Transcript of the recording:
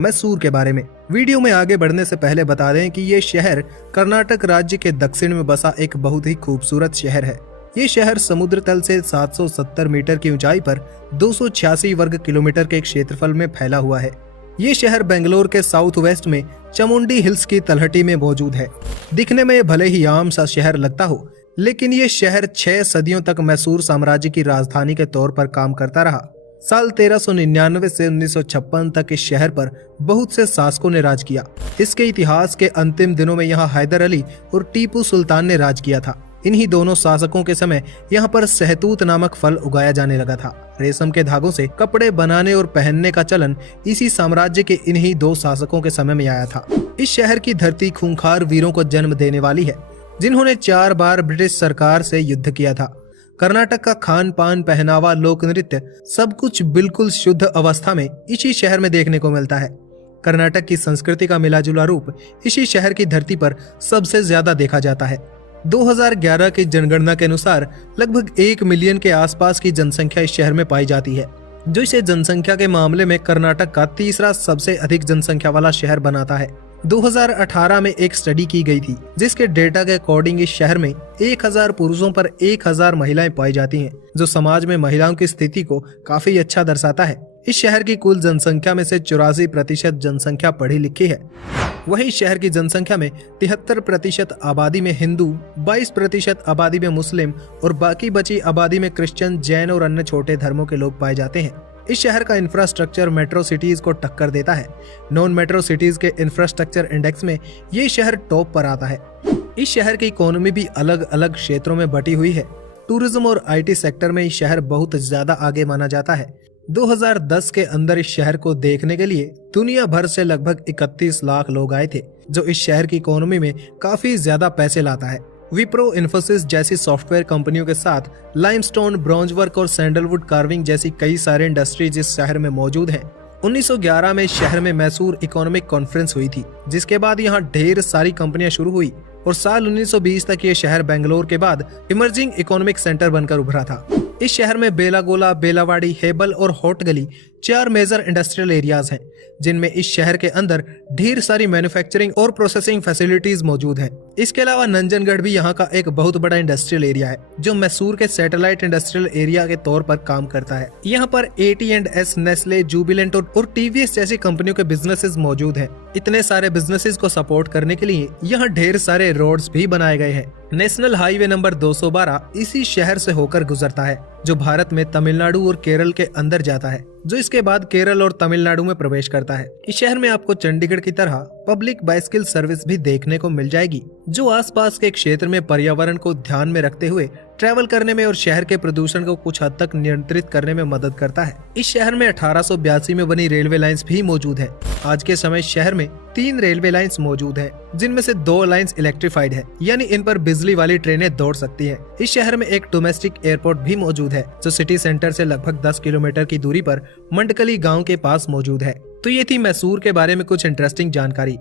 मैसूर के बारे में। वीडियो में आगे बढ़ने से पहले बता दें कि ये शहर कर्नाटक राज्य के दक्षिण में बसा एक बहुत ही खूबसूरत शहर है। ये शहर समुद्र तल से 770 मीटर की ऊंचाई पर 286 वर्ग किलोमीटर के क्षेत्रफल में फैला हुआ है। ये शहर बेंगलोर के साउथ वेस्ट में चामुंडी हिल्स की तलहटी में मौजूद है। दिखने में भले ही आम सा शहर लगता हो, लेकिन ये शहर 6 सदियों तक मैसूर साम्राज्य की राजधानी के तौर पर काम करता रहा। साल 1399 से 1956 तक इस शहर पर बहुत से शासकों ने राज किया। इसके इतिहास के अंतिम दिनों में यहाँ हैदर अली और टीपू सुल्तान ने राज किया था। इन्हीं दोनों शासकों के समय यहाँ पर सहतूत नामक फल उगाया जाने लगा था। रेशम के धागों से कपड़े बनाने और पहनने का चलन इसी साम्राज्य के इन्हीं 2 शासकों के समय में आया था। इस शहर की धरती खूंखार वीरों को जन्म देने वाली है, जिन्होंने 4 बार ब्रिटिश सरकार से युद्ध किया था। कर्नाटक का खान पान, पहनावा, लोक नृत्य सब कुछ बिल्कुल शुद्ध अवस्था में इसी शहर में देखने को मिलता है। कर्नाटक की संस्कृति का मिलाजुला रूप इसी शहर की धरती पर सबसे ज्यादा देखा जाता है। 2011 की जनगणना के अनुसार लगभग 1 मिलियन के आसपास की जनसंख्या इस शहर में पाई जाती है, जो इसे जनसंख्या के मामले में कर्नाटक का तीसरा सबसे अधिक जनसंख्या वाला शहर बनाता है। 2018 में एक स्टडी की गई थी, जिसके डेटा के अकॉर्डिंग इस शहर में 1000 पुरुषों पर 1000 महिलाएं पाई जाती हैं, जो समाज में महिलाओं की स्थिति को काफी अच्छा दर्शाता है। इस शहर की कुल जनसंख्या में से 84% जनसंख्या पढ़ी लिखी है। वहीं शहर की जनसंख्या में 73% आबादी में हिंदू, 22% आबादी में मुस्लिम और बाकी बची आबादी में क्रिश्चियन, जैन और अन्य छोटे धर्मों के लोग पाए जाते हैं। इस शहर का इंफ्रास्ट्रक्चर मेट्रो सिटीज को टक्कर देता है। नॉन मेट्रो सिटीज के इंफ्रास्ट्रक्चर इंडेक्स में ये शहर टॉप पर आता है। इस शहर की इकोनॉमी भी अलग अलग क्षेत्रों में बटी हुई है। टूरिज्म और IT सेक्टर में ये शहर बहुत ज्यादा आगे माना जाता है। 2010 के अंदर इस शहर को देखने के लिए दुनिया भर से लगभग 31 लाख लोग आए थे, जो इस शहर की इकोनॉमी में काफी ज्यादा पैसे लाता है। विप्रो, इन्फोसिस जैसी सॉफ्टवेयर कंपनियों के साथ लाइमस्टोन, ब्रॉन्ज वर्क और सैंडलवुड कार्विंग जैसी कई सारे इंडस्ट्रीज इस शहर में मौजूद हैं। 1911 में इस शहर में मैसूर इकोनॉमिक कॉन्फ्रेंस हुई थी, जिसके बाद यहाँ ढेर सारी कंपनियां शुरू हुई और साल 1920 तक ये शहर बेंगलोर के बाद इमर्जिंग इकोनॉमिक सेंटर बनकर उभरा था। इस शहर में बेलागोला, बेलावाड़ी, हेबल और होट गली 4 मेजर इंडस्ट्रियल एरियाज हैं, जिनमें इस शहर के अंदर ढेर सारी मैन्युफैक्चरिंग और प्रोसेसिंग फैसिलिटीज मौजूद हैं। इसके अलावा नंजनगढ़ भी यहाँ का एक बहुत बड़ा इंडस्ट्रियल एरिया है, जो मैसूर के सैटेलाइट इंडस्ट्रियल एरिया के तौर पर काम करता है। यहाँ पर AT&S, नेस्ले, जुबिलेंट और TVS जैसी कंपनियों के बिजनेसेस मौजूद हैं। इतने सारे बिजनेसेस को सपोर्ट करने के लिए यहाँ ढेर सारे रोड्स भी बनाए गए हैं। नेशनल हाईवे नंबर 212 इसी शहर से होकर गुजरता है, जो भारत में तमिलनाडु और केरल के अंदर जाता है, जो इसके बाद केरल और तमिलनाडु में प्रवेश करता है। इस शहर में आपको चंडीगढ़ की तरह पब्लिक बाइसिकल सर्विस भी देखने को मिल जाएगी, जो आसपास के क्षेत्र में पर्यावरण को ध्यान में रखते हुए ट्रैवल करने में और शहर के प्रदूषण को कुछ हद तक नियंत्रित करने में मदद करता है। इस शहर में 1882 में बनी रेलवे लाइंस भी मौजूद है। आज के समय शहर में 3 रेलवे लाइंस मौजूद हैं, जिनमें से 2 लाइंस इलेक्ट्रिफाइड है, यानी इन पर बिजली वाली ट्रेनें दौड़ सकती हैं। इस शहर में एक डोमेस्टिक एयरपोर्ट भी मौजूद है, जो सिटी सेंटर से लगभग 10 किलोमीटर की दूरी पर मंडकली गाँव के पास मौजूद है। तो ये थी मैसूर के बारे में कुछ इंटरेस्टिंग जानकारी।